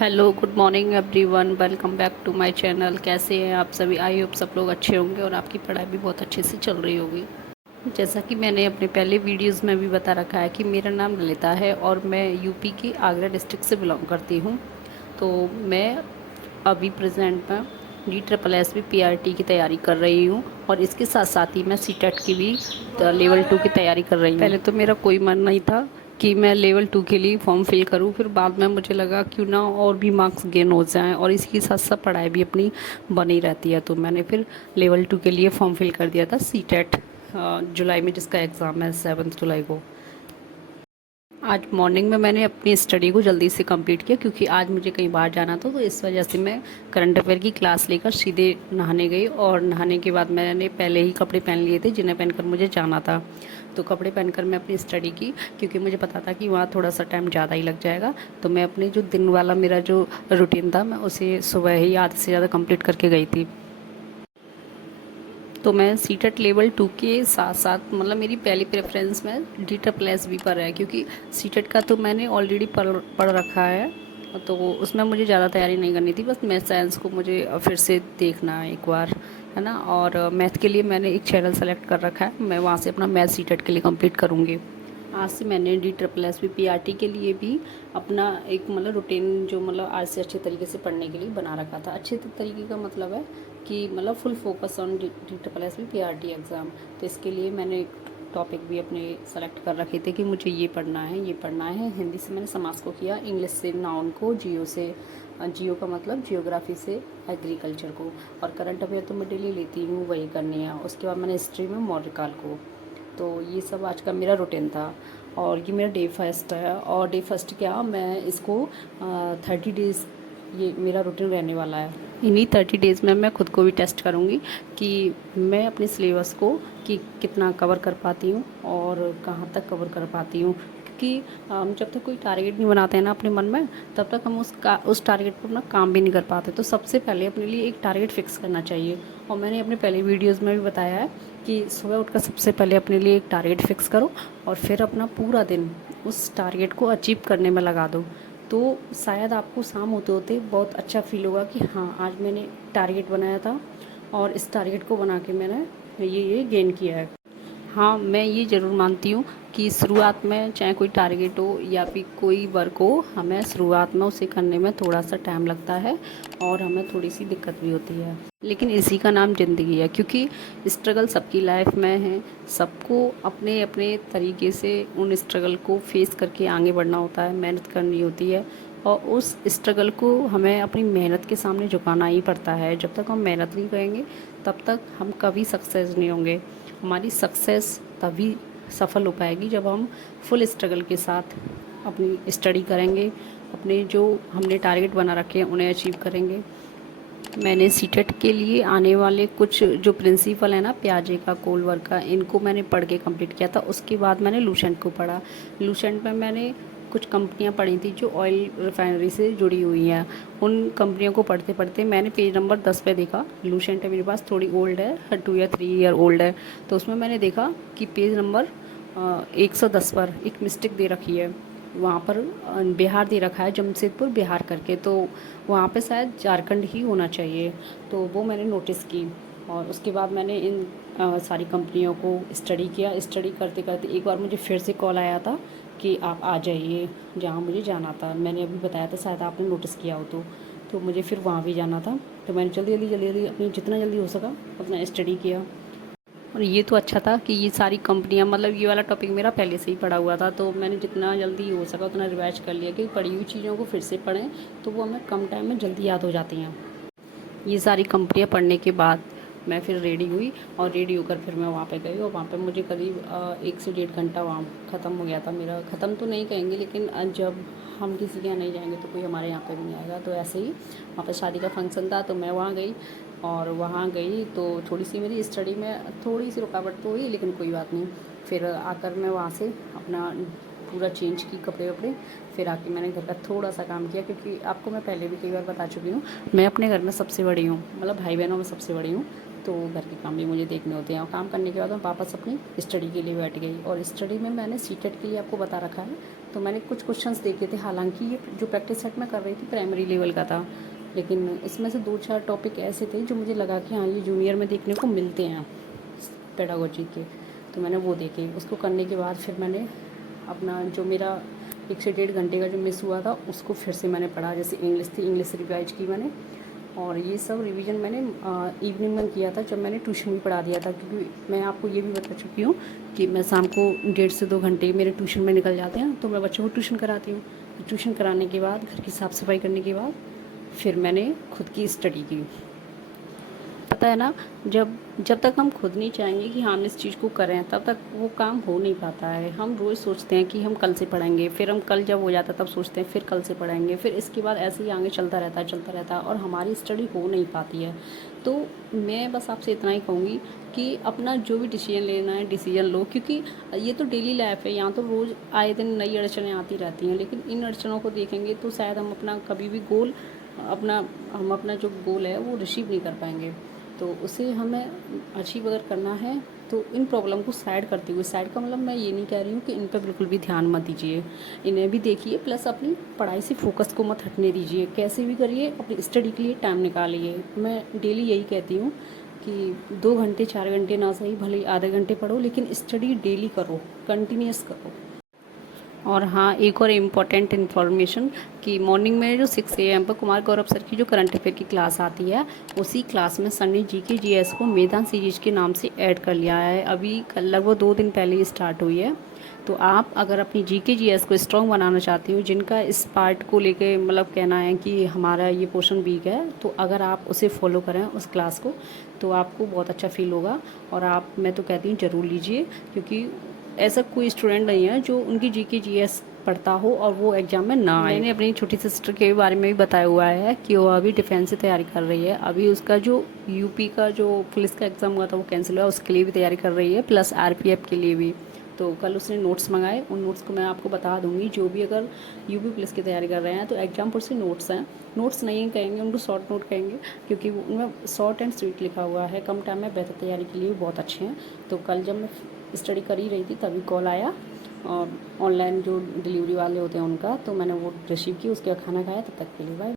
Hello good morning everyone, welcome back to my channel. कैसे हैं आप सभी? आई होप सब लोग अच्छे होंगे और आपकी पढ़ाई भी बहुत अच्छे से चल रही होगी। जैसा कि मैंने अपने पहले वीडियोस में भी बता रखा है कि मेरा नाम ललिता है और मैं यूपी की आगरा डिस्ट्रिक्ट से बिलोंग करती हूँ। तो मैं अभी प्रेजेंट में DSSB PRT की तैयारी कर रही हूँ और इसके साथ साथ ही मैं CTET की भी लेवल 2 की तैयारी कर रही हूँ। पहले तो मेरा कोई मन नहीं था कि मैं लेवल 2 के लिए फॉर्म फिल करूं, फिर बाद में मुझे लगा क्यों ना और भी मार्क्स गेन हो जाएं और इसके साथ साथ पढ़ाई भी अपनी बनी रहती है। तो मैंने फिर लेवल 2 के लिए फॉर्म फिल कर दिया था CTET जुलाई में, जिसका एग्ज़ाम है 7 जुलाई को। आज मॉर्निंग में मैंने अपनी स्टडी को जल्दी से कंप्लीट किया क्योंकि आज मुझे कहीं बाहर जाना था, तो इस वजह से मैं करंट अफेयर की क्लास लेकर सीधे नहाने गई और नहाने के बाद मैंने पहले ही कपड़े पहन लिए थे जिन्हें पहनकर मुझे जाना था। तो कपड़े पहनकर मैं अपनी स्टडी की क्योंकि मुझे पता था कि वहाँ थोड़ा सा टाइम ज़्यादा ही लग जाएगा। तो मैं अपने जो दिन वाला मेरा जो रूटीन था मैं उसे सुबह ही आधे से ज़्यादा कंप्लीट करके गई थी। तो मैं CTET लेवल 2 के साथ साथ मतलब मेरी पहली प्रेफरेंस में DSSB पर है क्योंकि CTET का तो मैंने ऑलरेडी पढ़ रखा है। तो उसमें मुझे ज़्यादा तैयारी नहीं करनी थी, बस मैथ साइंस को मुझे फिर से देखना है एक बार, है ना। और मैथ के लिए मैंने एक चैनल सेलेक्ट कर रखा है, मैं वहाँ से अपना मैथ CTET के लिए कंप्लीट करूँगी। आज से मैंने DSSB PRT के लिए भी अपना एक मतलब रूटीन जो मतलब आज से अच्छे तरीके से पढ़ने के लिए बना रखा था। अच्छे तरीके का मतलब है कि मतलब full focus on DSSB PRT exam. तो इसके लिए मैंने टॉपिक भी अपने सेलेक्ट कर रखे थे कि मुझे ये पढ़ना है, ये पढ़ना है। हिंदी से मैंने समास को किया, इंग्लिश से नाउन को, जियो का मतलब जियोग्राफी से एग्रीकल्चर को, और करंट अफेयर तो मैं डेली लेती हूँ, वही करनी है। उसके बाद मैंने हिस्ट्री में मौर्यकाल को। तो ये सब आज का मेरा रूटीन था और ये मेरा डे फर्स्ट है। और डे फर्स्ट क्या, मैं इसको 30 डेज़ ये मेरा रूटीन रहने वाला है। इन्हीं 30 डेज़ में मैं खुद को भी टेस्ट करूँगी कि मैं अपने सिलेबस को कि कितना कवर कर पाती हूँ और कहाँ तक कवर कर पाती हूँ। क्योंकि हम जब तक कोई टारगेट नहीं बनाते हैं ना अपने मन में, तब तक हम उस टारगेट पर अपना काम भी नहीं कर पाते। तो सबसे पहले अपने लिए एक टारगेट फिक्स करना चाहिए। और मैंने अपने पहले वीडियोज़ में भी बताया है कि सुबह उठकर सबसे पहले अपने लिए एक टारगेट फिक्स करो और फिर अपना पूरा दिन उस टारगेट को अचीव करने में लगा दो। तो शायद आपको शाम होते होते बहुत अच्छा फील होगा कि हाँ, आज मैंने टारगेट बनाया था और इस टारगेट को बना के मैंने ये गेन किया है। हाँ, मैं ये ज़रूर मानती हूँ कि शुरुआत में चाहे कोई टारगेट हो या फिर कोई वर्क हो, हमें शुरुआत में उसे करने में थोड़ा सा टाइम लगता है और हमें थोड़ी सी दिक्कत भी होती है, लेकिन इसी का नाम ज़िंदगी है। क्योंकि स्ट्रगल सबकी लाइफ में है, सबको अपने अपने तरीके से उन स्ट्रगल को फेस करके आगे बढ़ना होता है, मेहनत करनी होती है और उस स्ट्रगल को हमें अपनी मेहनत के सामने झुकाना ही पड़ता है। जब तक हम मेहनत नहीं करेंगे तब तक हम कभी सक्सेस नहीं होंगे। हमारी सक्सेस तभी सफल हो पाएगी जब हम फुल स्ट्रगल के साथ अपनी स्टडी करेंगे, अपने जो हमने टारगेट बना रखे हैं उन्हें अचीव करेंगे। मैंने CTET के लिए आने वाले कुछ जो प्रिंसिपल है ना, प्याजे का, कोलवर का, इनको मैंने पढ़ के कंप्लीट किया था। उसके बाद मैंने लूसेंट को पढ़ा। लूसेंट में मैंने कुछ कंपनियां पढ़ी थी जो ऑयल रिफाइनरी से जुड़ी हुई हैं। उन कंपनियों को पढ़ते पढ़ते मैंने पेज नंबर 10 पे देखा। लूसेंट है मेरे पास, थोड़ी ओल्ड है, 2 या 3 ईयर ओल्ड है। तो उसमें मैंने देखा कि पेज नंबर 110 पर एक मिस्टेक दे रखी है। वहाँ पर बिहार दे रखा है, जमशेदपुर बिहार करके, तो वहाँ पे शायद झारखंड ही होना चाहिए। तो वो मैंने नोटिस की और उसके बाद मैंने इन सारी कंपनियों को स्टडी किया। स्टडी करते करते एक बार मुझे फिर से कॉल आया था कि आप आ जाइए जहाँ मुझे जाना था। मैंने अभी बताया था, शायद आपने नोटिस किया हो तो मुझे फिर वहाँ भी जाना था। तो मैंने जल्दी अपनी जितना जल्दी हो सका अपना स्टडी किया। और ये तो अच्छा था कि ये सारी कंपनियां, मतलब ये वाला टॉपिक मेरा पहले से ही पढ़ा हुआ था, तो मैंने जितना जल्दी हो सका उतना रिवाइज कर लिया कि पढ़ी हुई चीज़ों को फिर से पढ़ें तो वो हमें कम टाइम में जल्दी याद हो जाती हैं। ये सारी कंपनियां पढ़ने के बाद मैं फिर रेडी हुई और रेडी होकर फिर मैं वहाँ पे गई और वहाँ पे मुझे करीब 1 से 1.5 घंटा वहाँ ख़त्म हो गया था मेरा। ख़त्म तो नहीं कहेंगे, लेकिन जब हम किसी के यहाँ नहीं जाएंगे तो कोई हमारे यहाँ पे भी नहीं आएगा। तो ऐसे ही वहाँ पे शादी का फंक्शन था तो मैं वहाँ गई और वहाँ गई तो थोड़ी सी मेरी स्टडी में थोड़ी सी रुकावट तो हुई, लेकिन कोई बात नहीं। फिर आकर मैं वहाँ से अपना पूरा चेंज की कपड़े वपड़े, फिर आके मैंने घर का थोड़ा सा काम किया क्योंकि आपको मैं पहले भी कई बार बता चुकी हूँ, मैं अपने घर में सबसे बड़ी हूँ, मतलब भाई बहनों में सबसे बड़ी हूँ। तो घर के काम भी मुझे देखने होते हैं और काम करने के बाद मैं वापस अपनी स्टडी के लिए बैठ गई। और स्टडी में मैंने CTET के लिए आपको बता रखा है तो मैंने कुछ क्वेश्चंस देखे थे, हालांकि ये जो प्रैक्टिस सेट मैं कर रही थी प्राइमरी लेवल का था, लेकिन इसमें से 2-4 टॉपिक ऐसे थे जो मुझे लगा कि हाँ ये जूनियर में देखने को मिलते हैं पेडागोजी के, तो मैंने वो देखे। उसको करने के बाद फिर मैंने अपना जो मेरा 1 से 1.5 घंटे का जो मिस हुआ था उसको फिर से मैंने पढ़ा। जैसे इंग्लिश थी, इंग्लिश रिवाइज की मैंने, और ये सब रिवीजन मैंने इवनिंग में किया था जब मैंने ट्यूशन भी पढ़ा दिया था, क्योंकि मैं आपको ये भी बता चुकी हूँ कि मैं शाम को 1.5 से 2 घंटे मेरे ट्यूशन में निकल जाते हैं, तो मैं बच्चों को ट्यूशन कराती हूँ। ट्यूशन कराने के बाद घर की साफ़ सफाई करने के बाद फिर मैंने खुद की स्टडी की। पता है ना, जब जब तक हम खुद नहीं चाहेंगे कि हम इस चीज़ को करें तब तक वो काम हो नहीं पाता है। हम रोज़ सोचते हैं कि हम कल से पढ़ेंगे, फिर हम कल जब हो जाता है तब सोचते हैं फिर कल से पढ़ेंगे, फिर इसके बाद ऐसे ही आगे चलता रहता है और हमारी स्टडी हो नहीं पाती है। तो मैं बस आपसे इतना ही कहूँगी कि अपना जो भी डिसीजन लेना है डिसीजन लो, क्योंकि ये तो डेली लाइफ है, यहाँ तो रोज़ आए दिन नई अड़चनें आती रहती हैं, लेकिन इन अड़चनों को देखेंगे तो शायद हम अपना कभी भी गोल अपना जो गोल है वो रिसीव नहीं कर पाएंगे। तो उसे हमें अचीव अगर करना है तो इन प्रॉब्लम को साइड करते हुए, साइड का मतलब मैं ये नहीं कह रही हूँ कि इन पर बिल्कुल भी ध्यान मत दीजिए, इन्हें भी देखिए, प्लस अपनी पढ़ाई से फोकस को मत हटने दीजिए। कैसे भी करिए, अपनी स्टडी के लिए टाइम निकालिए। मैं डेली यही कहती हूँ कि 2 घंटे 4 घंटे ना सही, भले ही आधे घंटे पढ़ो, लेकिन स्टडी डेली करो, कंटिन्यूस करो। और हाँ, एक और इम्पॉर्टेंट इन्फॉर्मेशन कि मॉर्निंग में जो 6 AM पर कुमार गौरव सर की जो करंट अफेयर की क्लास आती है, उसी क्लास में सर ने जीके जीएस को मैदान सीरीज के नाम से ऐड कर लिया है। अभी लगभग 2 दिन पहले ही स्टार्ट हुई है। तो आप अगर अपनी जीके जीएस को स्ट्रॉन्ग बनाना चाहती हो, जिनका इस पार्ट को लेके मतलब कहना है कि हमारा ये पोर्शन वीक है, तो अगर आप उसे फॉलो करें उस क्लास को, तो आपको बहुत अच्छा फील होगा। और मैं तो कहती हूँ ज़रूर लीजिए, क्योंकि ऐसा कोई स्टूडेंट नहीं है जो उनकी जीके जीएस पढ़ता हो और वो एग्ज़ाम में ना आए। मैंने अपनी छोटी सिस्टर के बारे में भी बताया हुआ है कि वो अभी डिफेंस से तैयारी कर रही है। अभी उसका जो यूपी का जो पुलिस का एग्ज़ाम हुआ था वो कैंसिल हुआ, उसके लिए भी तैयारी कर रही है, प्लस आरपीएफ के लिए भी। तो कल उसने नोट्स मंगाए, उन नोट्स को मैं आपको बता दूंगी। जो भी अगर यूपी पुलिस की तैयारी कर रहे हैं तो एग्जाम पर से नोट्स हैं, नोट्स नहीं कहेंगे उनको, शॉर्ट नोट कहेंगे, क्योंकि उनमें शॉर्ट एंड स्वीट लिखा हुआ है, कम टाइम में बेहतर तैयारी के लिए बहुत अच्छे हैं। तो कल जब मैं स्टडी कर ही रही थी तभी कॉल आया, और ऑनलाइन जो डिलीवरी वाले होते हैं उनका, तो मैंने वो रिसीव की, उसके खाना खाया। तब तक के लिए बाय।